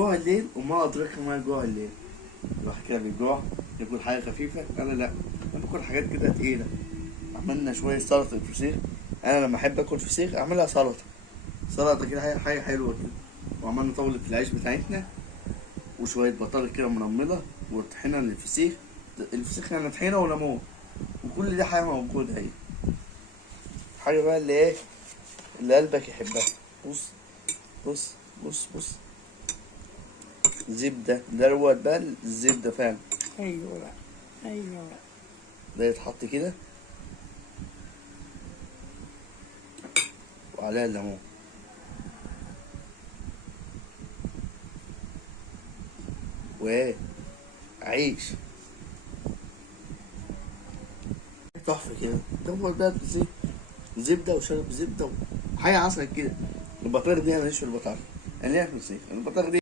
جوع الليل وما أدرك ما جوع الليل. الواحد كده بيجوع ياكل حاجة خفيفة، أنا لأ، أنا باكل حاجات كده تقيلة. عملنا شوية سلطة الفسيخ. أنا لما أحب آكل فسيخ أعملها سلطة، سلطة كده حاجة حلوة كده. وعملنا طاولة العيش بتاعتنا وشوية بطاطا كده منملة وطحينة للفسيخ. الفسيخ يعني طحينة وليمون، وكل دي حاجة موجودة اهي. حاجة بقى اللي ايه، اللي قلبك يحبها. بص بص بص بص، زبدة دوت بقى، الزبدة فعلا. ايوه بقى، ايوه بقى. ده يتحط كده وعليها الليمون. وايه، عيش تحفة كده. دوت بقى زبدة وشرب زبدة حاجة عسل كده. البطارخ دي أنا ماليش في البطارخ، أنا ليا في الفسيخ. البطارخ دي